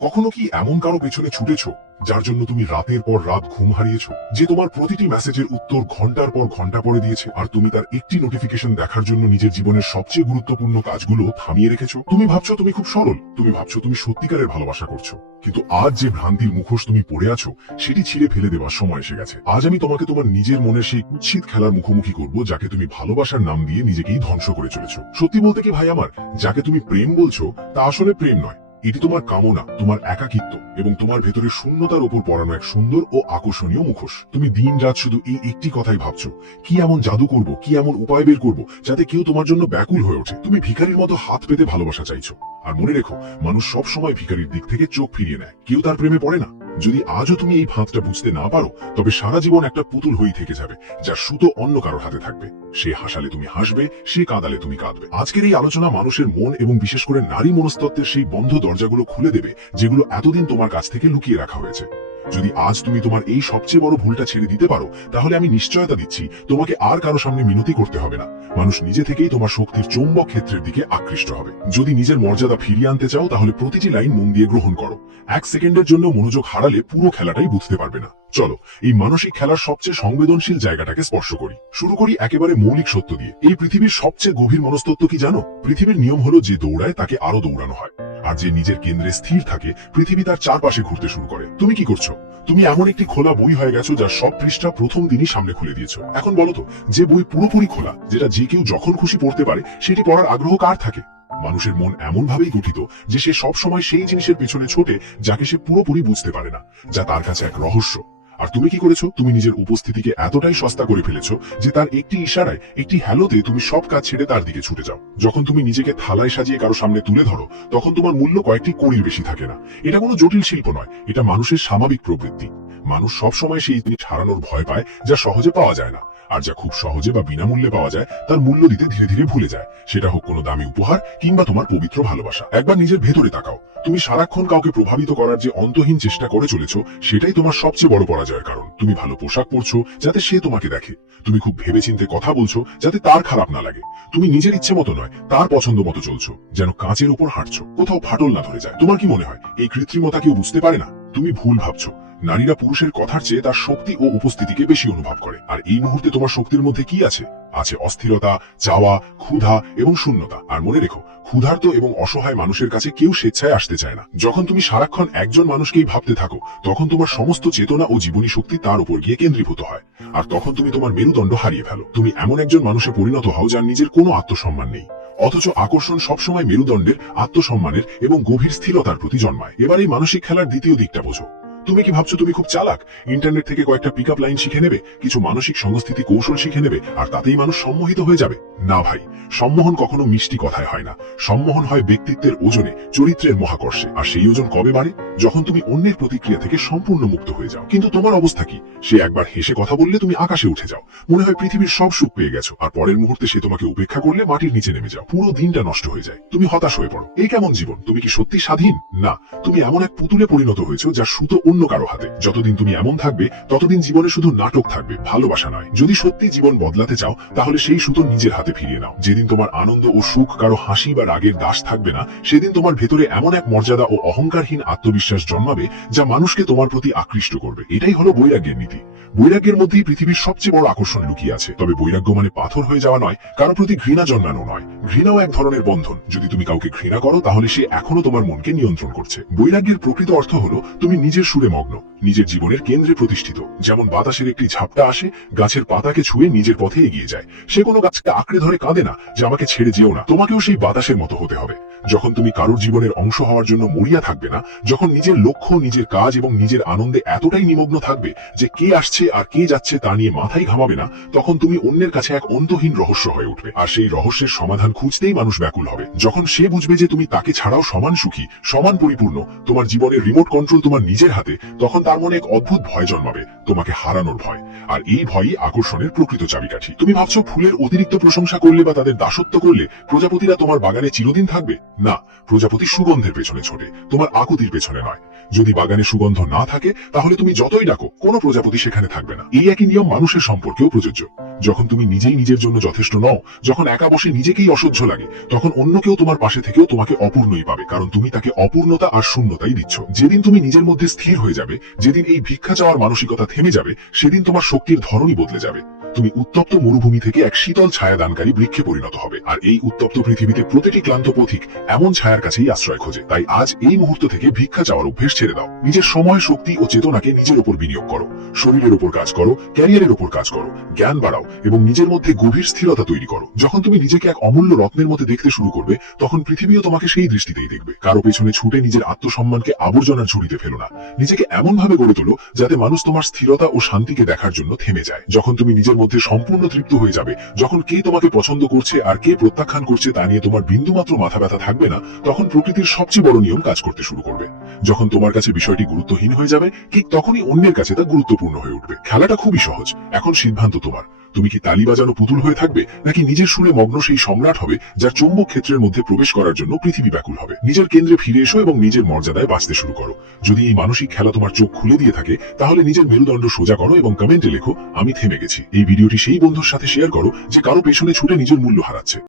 কখনো কি এমন কারো পেছনে ছুটেছো যার জন্য তুমি রাতের পর রাত ঘুম হারিয়েছো, যে তোমার প্রতিটি মেসেজের উত্তর ঘন্টার পর ঘন্টা পরে দিয়েছে, আর তুমি তার একটি নোটিফিকেশন দেখার জন্য নিজের জীবনের সবচেয়ে গুরুত্বপূর্ণ কাজগুলো থামিয়ে রেখেছো? তুমি ভাবছো তুমি খুব সরল, তুমি ভাবছো তুমি সত্যিকারের ভালোবাসা করছো, কিন্তু আজ যে ভ্রান্তির মুখোশ তুমি পড়ে আছো সেটি ছিঁড়ে ফেলে দেওয়ার সময় এসে গেছে। আজ আমি তোমাকে তোমার নিজের মনের সেই কুৎসিত খেলার মুখোমুখি করব, যাকে তুমি ভালোবাসার নাম দিয়ে নিজেকেই ধ্বংস করে চলেছো। সত্যি বলতে কি ভাই আমার, যাকে তুমি প্রেম বলছো তা আসলে প্রেম নয়, এটি তোমার কামনা, তোমার একাকিত্ব এবং তোমার ভেতরে শূন্যতার উপর পড়ানো এক সুন্দর ও আকর্ষণীয় মুখোশ। তুমি দিন রাত শুধু এই একটি কথাই ভাবছো, কি এমন জাদু করব, কি এমন উপায় বের করব যাতে কেউ তোমার জন্য ব্যাকুল হয়ে ওঠে। তুমি ভিখারির মতো হাত পেতে ভালোবাসা চাইছো, আর মনে রেখো, মানুষ সব সময় ভিখারির দিক থেকে চোখ ফিরিয়ে নেয়, কেউ তার প্রেমে পড়ে না। যদি আজও তুমি এই ফাঁদটা বুঝতে না পারো, তবে সারা জীবন একটা পুতুল হয়ে থেকে যাবে, যার সুতো অন্য কারোর হাতে থাকবে। সে হাসালে তুমি হাসবে, সে কাঁদালে তুমি কাঁদবে। আজকের এই আলোচনা মানুষের মন এবং বিশেষ করে নারী মনস্তত্ত্বের সেই বন্ধ দরজাগুলো খুলে দেবে, যেগুলো এতদিন তোমার কাছ থেকে লুকিয়ে রাখা হয়েছে। যদি আজ তুমি তোমার এই সবচেয়ে বড় ভুলটা ছেড়ে দিতে পারো, তাহলে আমি নিশ্চয়তা দিচ্ছি তোমাকে আর কারো সামনে মিনতি করতে হবে না। মানুষ নিজে থেকেই তোমার শক্তির চৌম্বক ক্ষেত্রের দিকে আকৃষ্ট হবে। যদি নিজের মর্যাদা ফিরিয়ে আনতে চাও, তাহলে প্রতিটি লাইন মন দিয়ে গ্রহণ করো। এক সেকেন্ডের জন্য মনোযোগ হারালে পুরো খেলাটাই বুঝতে পারবে না। চলো এই মানসিক খেলার সবচেয়ে সংবেদনশীল জায়গাটাকে স্পর্শ করি। শুরু করি একেবারে মৌলিক সত্য দিয়ে। এই পৃথিবীর সবচেয়ে গভীর মনস্তত্ত্ব কি জানো? পৃথিবীর নিয়ম হলো, যে দৌড়ায় তাকে আরো দৌড়ানো হয়, আর যে নিজের কেন্দ্রে স্থির থাকে পৃথিবী তার চারপাশে ঘুরতে শুরু করে। তুমি কি করছো? তুমি এমন একটি খোলা বই হয়ে গেছো যার সব পৃষ্ঠা প্রথম দিনই সামনে খুলে দিয়েছো। এখন বলো তো, যে বই পুরোপুরি খোলা, যেটা যে কেউ যখন খুশি পড়তে পারে, সেটি পড়ার আগ্রহ কার থাকে? মানুষের মন এমন ভাবেই গঠিত যে সে সব সময় সেই জিনিসের পেছনে ছোটে যাকে সে পুরোপুরি বুঝতে পারে না, যা তার কাছে এক রহস্য। আর তুমি কি করেছো? তুমি নিজের উপস্থিতিকে এতটাই সস্তা করে ফেলেছো যে তার একটি ইশারায়, একটি হ্যালোতে তুমি সব কাজ ছেড়ে তার দিকে ছুটে যাও। যখন তুমি নিজেকে থালায় সাজিয়ে কারো সামনে তুলে ধরো, তখন তোমার মূল্য কয়েকটি কড়ির বেশি থাকে না। এটা কোনো জটিল শিল্প নয়, এটা মানুষের স্বাভাবিক প্রবৃত্তি। মানুষ সবসময় সেই জিনিস হারানোর ভয় পায় যা সহজে পাওয়া যায় না, আর যা খুব সহজে বা বিনামূল্যে পাওয়া যায় তার মূল্য দিতে ধীরে ধীরে ভুলে যায়। সেটা হোক কোনো দামি উপহার কিংবা তোমার পবিত্র ভালোবাসা। একবার নিজের ভেতরে তাকাও, তুমি সারাক্ষণ কাউকে প্রভাবিত করার যে অন্তহীন চেষ্টা করে চলেছো, সেটাই তোমার সবচেয়ে বড় পরাজয়ের কারণ। তুমি ভালো পোশাক পরছো যাতে সে তোমাকে দেখে, তুমি খুব ভেবেচিন্তে কথা বলছো যাতে তার খারাপ না লাগে, তুমি নিজের ইচ্ছে মতো নয় তার পছন্দ মতো চলছো, যেন কাঁচের উপর হাঁটছো, কোথাও ফাটল না ধরে যায়। তোমার কি মনে হয় এই কৃত্রিমতা কেউ বুঝতে পারে না? তুমি ভুল ভাবছো। নারীরা পুরুষের কথার চেয়ে তার শক্তি ও উপস্থিতিকে বেশি অনুভব করে। আর এই মুহূর্তে তোমার শক্তির মধ্যে কি আছে? আছে অস্থিরতা, চাওয়া, ক্ষুধা এবং শূন্যতা। আর মনে রেখো, ক্ষুধার্ত এবং অসহায় মানুষের কাছে কেউ স্বেচ্ছায় আসতে চায় না। যখন তুমি সারাক্ষণ একজন মানুষকেই ভাবতে থাকো, তখন তোমার সমস্ত চেতনা ও জীবনী শক্তি তার উপর গিয়ে কেন্দ্রীভূত হয়, আর তখন তুমি তোমার মেরুদণ্ড হারিয়ে ফেলো। তুমি এমন একজন মানুষে পরিণত হও যার নিজের কোনো আত্মসম্মান নেই, অথচ আকর্ষণ সবসময় মেরুদণ্ডের, আত্মসম্মানের এবং গভীর স্থিরতার প্রতি জন্মায়। এবার এই মানসিক খেলার দ্বিতীয় দিকটা বোঝো। তুমি কি ভাবছো তুমি খুব চালাক? ইন্টারনেট থেকে কয়েকটা পিক আপ লাইন শিখে নেবে, কিছু মানসিক সংস্থিতি কৌশল শিখে নেবে, আর তাতেই মানুষ সম্মোহিত হয়ে যাবে? না ভাই, সম্মোহন কখনো মিষ্টি কথায় হয় না। সম্মোহন হয় ব্যক্তিত্বের ওজনে, চরিত্রের মহাকর্ষে। আর সেই ওজন কবে বাড়ে? যখন তুমি অন্যের প্রতিক্রিয়া থেকে সম্পূর্ণ মুক্ত হয়ে যাও। কিন্তু তোমার অবস্থা কি? সে একবার হেসে কথা বললে তুমি আকাশে উঠে যাও, মনে হয় পৃথিবীর সব সুখ পেয়ে গেছো, আর পরের মুহূর্তে সে তোমাকে উপেক্ষা করলে মাটির নিচে নেমে যাও, পুরো দিনটা নষ্ট হয়ে যায়, তুমি হতাশ হয়ে পড়ো। এই কেমন জীবন? তুমি কি সত্যি স্বাধীন? না, তুমি এমন এক পুতুলে পরিণত হয়েছো যার সুতো অন্য কারো হাতে। যতদিন তুমি এমন থাকবে, ততদিন জীবনে শুধু নাটক থাকবে, ভালোবাসা নয়। যদি সত্যি জীবন বদলাতে চাও, তাহলে সেই সুতো নিজের হাতে ফিরিয়ে নাও। যেদিন তোমার আনন্দ ও সুখ কারো হাসি বা রাগের দাস থাকবে না, সেদিন তোমার ভেতরে এমন এক মর্যাদা ও অহংকারহীন আত্মবিশ্বাস জন্মাবে যা মানুষকে তোমার প্রতি আকৃষ্ট করবে। এটাই হলো বৈরাগ্যের নীতি। বৈরাগ্যের মধ্যেই পৃথিবীর সবচেয়ে বড় আকর্ষণ লুকিয়ে আছে। তবে বৈরাগ্য মানে পাথর হয়ে যাওয়া নয়, কারো প্রতি ঘৃণা জন্মানো নয়। ঘৃণাও এক ধরনের বন্ধন। যদি তুমি কাউকে ঘৃণা করো, তাহলে সে এখনো তোমার মনকে নিয়ন্ত্রণ করছে। বৈরাগ্যের প্রকৃত অর্থ হলো তুমি নিজের সুরে মগ্ন, নিজের জীবনের কেন্দ্রে প্রতিষ্ঠিত। যেমন বাতাসের একটি ঝাপটা আসে, গাছের পাতাকে ছুঁয়ে নিজের পথে এগিয়ে যায়। সে কোনো গাছকে আঁকড়ে ধরে কাঁদে না যে আমাকে ছেড়ে যেও না। তোমাকেও সেই বাতাসের মতো হতে হবে। যখন তুমি কারোর জীবনের অংশ হওয়ার জন্য মরিয়া থাকবে না, যখন নিজের লক্ষ্য, নিজের কাজ এবং নিজের আনন্দে এতটাই নিমগ্ন থাকবে যে কে আসছে আর কে যাচ্ছে তা নিয়ে মাথায় ঘামাবে না, তখন তুমি অন্যের কাছে এক অন্তহীন রহস্য হয়ে উঠবে। আর সেই রহস্যের সমাধান খুঁজতেই মানুষ ব্যাকুল হবে। যখন সে বুঝবে যে তুমি তাকে ছাড়াও সমান সুখী, সমান পরিপূর্ণ, তোমার জীবনের রিমোট কন্ট্রোল তোমার নিজের হাতে, তখন তার মনে এক অদ্ভুত ভয় জন্মাবে, তোমাকে হারানোর ভয়। আর এই ভয়ই আকর্ষণের প্রকৃত চাবিকাঠি। তুমি ভাবছো ফুলের অতিরিক্ত প্রশংসা করলে বা তাদের দাসত্ব করলে প্রজাপতিরা তোমার বাগানে চিরদিন থাকবে? না, প্রজাপতি সুগন্ধের পেছনে ছোটে, তোমার আকুতির পেছনে নয়। যদি বাগানে সুগন্ধ না থাকে তাহলে তুমি যতই ডাকো কোনো প্রজাপতি সেখানে থাকবে না। এই একই নিয়ম মানুষের সম্পর্কেও প্রযোজ্য। যখন তুমি নিজেই নিজের জন্য যথেষ্ট নও, যখন একা বসে নিজেকেই অসহ্য লাগে, তখন অন্য কেউ তোমার পাশে থেকেও তোমাকে অপূর্ণই পাবে, কারণ তুমি তাকে অপূর্ণতা আর শূন্যতাই দিচ্ছ। যেদিন তুমি নিজের মধ্যে স্থির হয়ে যাবে, যেদিন এই ভিক্ষা চাওয়ার মানসিকতা থেমে যাবে, সেদিন তোমার শক্তির ধরনই বদলে যাবে। তুমি উত্তপ্ত মরুভূমি থেকে এক শীতল ছায়াদানকারী বৃক্ষে পরিণত হবে। আর এই উত্তপ্ত পৃথিবীতে প্রতিটি ক্লান্ত পথিক এমন ছায়ার কাছেই আশ্রয় খোঁজে। তাই আজ এই মুহূর্ত থেকে ভিক্ষা চাওয়ার অভ্যেস ছেড়ে দাও। নিজের সময়, শক্তি ও চেতনাকে নিজের উপর বিনিয়োগ করো। শরীরের উপর কাজ করো, ক্যারিয়ারের উপর কাজ করো, জ্ঞান বাড়াও এবং নিজের মধ্যে গভীর স্থিরতা তৈরি করো। যখন তুমি নিজেকে এক অমূল্য রত্নের মধ্যে দেখতে শুরু করবে, তখন পৃথিবীও তোমাকে সেই দৃষ্টিতেই দেখবে। কারো পেছনে ছুটে নিজের আত্মসম্মানকে আবর্জনার ঝুড়িতে ফেলো না। নিজেকে এমন ভাবে গড়ে তোলো যাতে মানুষ তোমার স্থিরতা ও শান্তিকে দেখার জন্য থেমে যায়। যখন তুমি নিজের মধ্যে সম্পূর্ণ তৃপ্ত হয়ে যাবে, যখন কে তোমাকে পছন্দ করছে আর কে প্রত্যাখ্যান করছে তা নিয়ে তোমার বিন্দুমাত্র মাথা ব্যথা থাকবে না, তখন প্রকৃতির সবচেয়ে বড় নিয়ম কাজ করতে শুরু করবে। যখন তোমার কাছে বিষয়টি গুরুত্বহীন হয়ে যাবে, ঠিক তখনই অন্যের কাছে তা গুরুত্বপূর্ণ হয়ে উঠবে। খেলাটা খুবই সহজ, এখন সিদ্ধান্ত তোমার। তুমি কি তালি বাজানো পুতুল হয়ে থাকবে, নাকি নিজের সুরে মগ্ন সেই সম্রাট হবে যার চৌম্বক ক্ষেত্রের মধ্যে প্রবেশ করার জন্য পৃথিবী ব্যাকুল হবে? নিজের কেন্দ্রে ফিরে এসো এবং নিজের মর্যাদায় বাঁচতে শুরু করো। যদি এই মানসিক খেলা তোমার চোখ খুলে দিয়ে থাকে, তাহলে নিজের মেরুদণ্ড সোজা করো এবং কমেন্টে লেখো, আমি থেমে গেছি। এই ভিডিওটি সেই বন্ধুর সাথে শেয়ার করো যে কারো পেছনে ছুটে নিজের মূল্য হারাচ্ছে।